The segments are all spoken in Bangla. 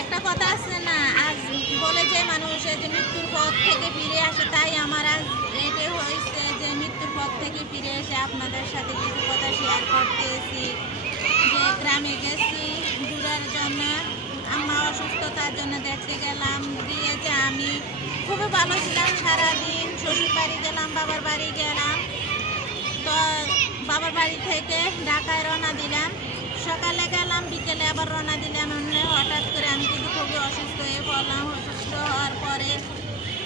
একটা কথা আছে না, আজ বলে যে মানুষ যে মৃত্যুর পথ থেকে ফিরে আসে, তাই আমার আজ এটাই হয়েছে যে মৃত্যুর পথ থেকে ফিরে এসে আপনাদের সাথে কিছু কথা শেয়ার করতেছি। যে গ্রামে গেছি ঘুরার জন্য, আম্মা অসুস্থতার জন্য দেখতে গেলাম। দিয়ে যে আমি খুবই ভালো ছিলাম সারাদিন, শ্বশুর বাড়ি গেলাম, বাবার বাড়ি গেলাম। তো বাবার বাড়ি থেকে ঢাকায় রওনা দিলাম, সকালে গেলাম, বিকেলে আবার রওনা দিলাম। হঠাৎ করে আমি কিন্তু খুবই অসুস্থ হয়ে পড়লাম। অসুস্থ হওয়ার পরে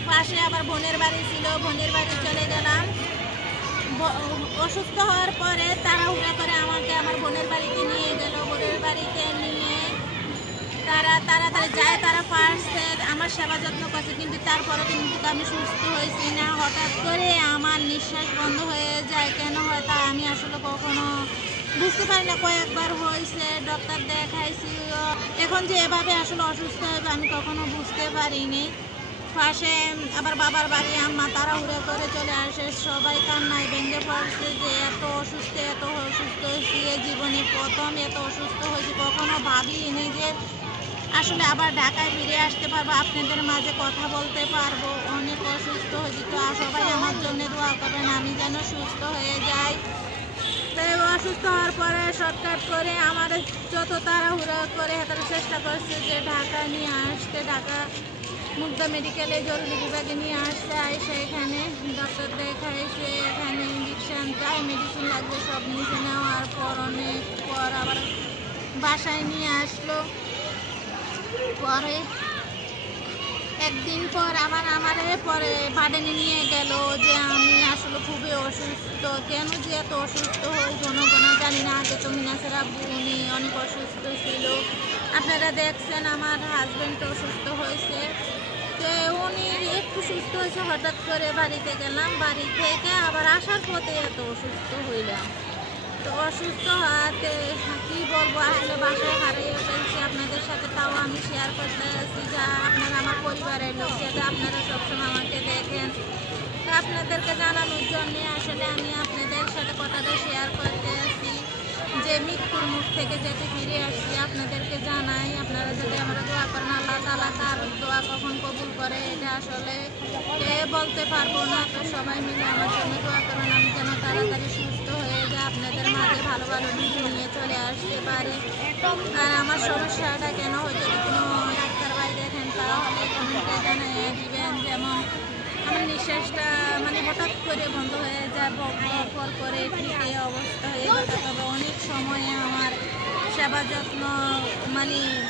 পাশে আবার বোনের বাড়ি ছিল, বোনের বাড়ি চলে গেলাম। অসুস্থ হওয়ার পরে তাড়াহুড়া করে আমাকে আমার বোনের বাড়িতে নিয়ে গেল। বোনের বাড়িতে নিয়ে তারা তাড়াতাড়ি যায়, তারা ফার্স্টে আমার সেবা যত্ন করছে, কিন্তু তারপরে কিন্তু আমি সুস্থ হয়েছি না। হঠাৎ করে আমার নিঃশ্বাস বন্ধ হয়ে যায়, কেন হয় তা আমি আসলে কখনো বুঝতে পারি না। কয়েকবার হয়েছে, ডক্টর দেখাইছি, এখন যে এভাবে আসলে অসুস্থ হবে আমি কখনো বুঝতে পারিনি। পাশে আবার বাবার বাড়ি আম্মা তাড়াহুড়ো করে চলে আসে, সবাই কান্নায় ভেঙে পড়ছে যে এত অসুস্থ হয়েছি, জীবনে প্রথম এত অসুস্থ হয়েছি। কখনো ভাবিনি যে আসলে আবার ঢাকায় ফিরে আসতে পারবো, আপনাদের মাঝে কথা বলতে পারবো। অনেক অসুস্থ হয়েছি, তো সবাই আমার জন্য দোয়া করবেন আমি যেন সুস্থ হয়ে যাই। তাই অসুস্থ হওয়ার পরে শর্টকাট করে আমার যত তাড়াহুড়ো করে তারা চেষ্টা করছে যে ঢাকা নিয়ে আসতে, ঢাকা মুগ্ধা মেডিকেলে জরুরি বিভাগে নিয়ে আসতে। আইসে এখানে ডক্টর দেখাইছে, এখানে ইঞ্জেকশন যাই মেডিসিন লাগবে সব নিচে নেওয়ার পর অনেক পর আবার বাসায় নিয়ে আসলো। পরে একদিন পর আবার পরে বাডেনে নিয়ে গেল যে আমি আসলে খুবই অসুস্থ। কেন যে এত অসুস্থ হই ঘন ঘন জানি না। আগে তো মিনাসের আব্বু উনি অনেক অসুস্থ ছিল, আপনারা দেখছেন। আমার হাজব্যান্ড অসুস্থ হয়েছে, তো উনি একটু সুস্থ হয়েছে। হঠাৎ করে বাড়িতে গেলাম, বাড়ি থেকে আবার আসার পথে এত অসুস্থ হইলাম। তো অসুস্থ হওয়াতে কী বলবো, আসলে বাসায় হারিয়ে ফেলছি আপনাদের সাথে। তাও আমি শেয়ার করতে আসছি যা আপনারা আমার পরিবারের লোক, যাতে আপনারা সবসময় আমাকে দেখেন। তা আপনাদেরকে জানানোর জন্যে আসলে আমি আপনাদের সাথে কথাটা শেয়ার করতে আসছি যে মৃত্যুর মুখ থেকে যাতে ফিরে আসছি। আপনাদেরকে জানাই আপনারা যদি আমরা দোয়া করেন, আল্লাহ তাআলা কার দোয়া কখন কবুল করে এটা আসলে কে বলতে পারবো না। তো সবাই মিলে আমার জন্য দোয়া করেন আমি যেন তাড়াতাড়ি সুস্থ হয়ে যায়, আপনাদের মাঝে ভালো ভালো ভিডিও নিয়ে চলে আসতে পারি। আর আমার সমস্যাটা কেন হয়তো কোনো ডাক্তার ভাই দেখেন তাহলে কমেন্টে জানিয়ে দিবেন। যেমন আমার নিঃশ্বাসটা হঠাৎ করে বন্ধ হয়ে যায়, পর করে ঠিক এই অবস্থা হয়ে গেছে। তবে অনেক সময়ে আমার সেবা যত্ন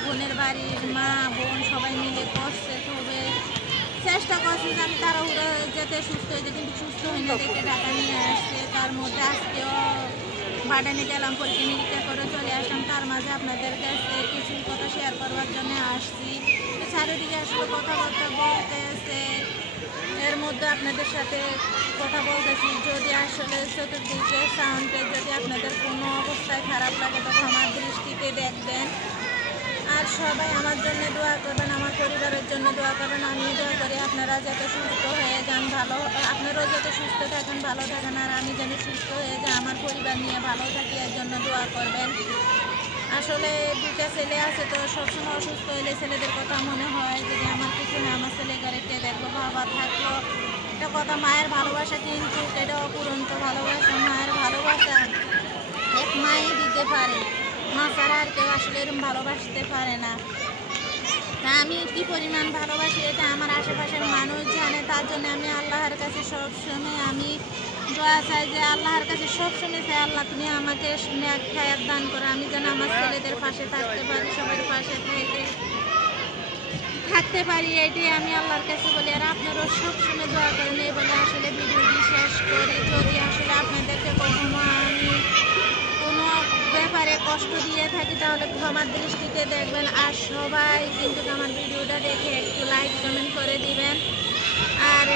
বোনের বাড়ির মা বোন সবাই মিলে করছে, তবে চেষ্টা করছি যে আমি তাড়াহুড়ো যেতে সুস্থ হয়েছে, কিন্তু সুস্থ হয়ে না দেখে ঢাকা নিয়ে আসছে। তার মধ্যে আজকেও বাডেনে গেলাম, পরীক্ষা নিরীক্ষা করে চলে আসলাম। তার মাঝে আপনাদের কাছে কিছু কথা শেয়ার করবার জন্য আসছি। চারিদিকে আসলে কথাবার্তা বলতেছে, এর মধ্যে আপনাদের সাথে কথা বলতেছি। যদি আসলে চতুর্দিকে সাউন্ডে যদি আপনাদের কোনো অবস্থায় খারাপ লাগে তখন আমার দৃষ্টিতে দেখবেন। আর সবাই আমার জন্য দোয়া করবেন, আমার পরিবারের জন্য দোয়া করবেন। আমি দোয়া করি আপনারা যাতে সুস্থ হয়ে যান, আপনারাও যাতে সুস্থ থাকেন, ভালো থাকেন। আর আমি যেন সুস্থ হয়ে যাই, আমার পরিবার নিয়ে ভালো থাকি, এর জন্য দোয়া করবেন। আসলে দুটা ছেলে আছে, তো সবসময় অসুস্থ হলে ছেলেদের কথা মনে হয় যদি আমার কিছু না আমার ছেলেকে কে দেখবো, বাবা থাকলো। এটা কথা, মায়ের ভালোবাসা কিন্তু এটা অপুরন্ত ভালোবাসা। মায়ের ভালোবাসা এক মাই দিতে পারে, মা ছাড়া আর কেউ আসলে এরকম ভালোবাসতে পারে না। তা আমি কী পরিমাণ ভালোবাসি এটা আমার আশেপাশের মানুষ জানে। তার জন্য আমি আল্লাহর কাছে সবসময় আমি দোয়া চাই যে আল্লাহর কাছে সবসময় চাই, আল্লাহ তুমি আমাকে নেক হায়াত দান করো, আমি যেন আমার ছেলেদের পাশে থাকতে পারি, সবার পাশে থাকতে পারি, এটাই আমি আল্লাহর কাছে বলি। আর আপনারাও সবসময় দোয়া করেন এই বলে আসলে ভিডিওটি শেষ করি। যদি আসলে আপনাদেরকে কখনো আমি কোনো ব্যাপারে কষ্ট দিয়ে থাকি তাহলে ক্ষমার দৃষ্টিতে দেখবেন। আর সবাই কিন্তু আমার ভিডিওটা দেখে একটু লাইক কমেন্ট করে দিবেন। আর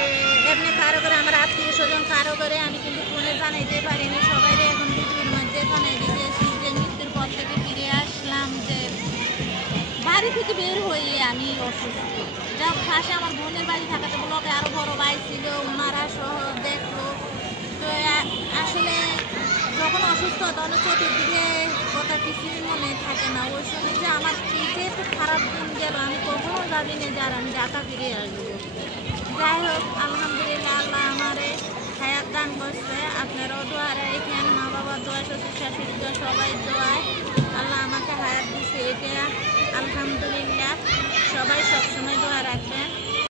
এমনি কারো করে আমার আত্মীয় স্বজন কারো করে আমি কিন্তু ফোনে জানাইতে পারিনি, সবাই এখন ভিডিওর মধ্যে জানাই দিয়েছি যে মৃত্যুর পর থেকে ফিরে আসলাম, যে বাড়ি থেকে বের হয়ে আমি অসুস্থ। যা পাশে আমার বোনের বাড়ি থাকাতে ব্লকে আরও বড় ভাই ছিল, ওনারা সহ দেখলো। তো আসলে যখন অসুস্থ তখন চতুর্দিকে কথা কিছুই মনে থাকে না। ওই সময় যে আমার কি যে একটু খারাপ দিন গেল, আমি কখনো ভাবিনি যে আর আমি ঢাকা ফিরে আসবো। যাই হোক, আলহামদুলিল্লাহ আল্লাহ আমারে হায়াত দান করছে। আপনারাও দোয়া রাখেন, মা বাবার দোয়া, শ্বশুর শাশুড়ির দোয়া, সবাই দোয়ায় আল্লাহ আমাকে হায়াত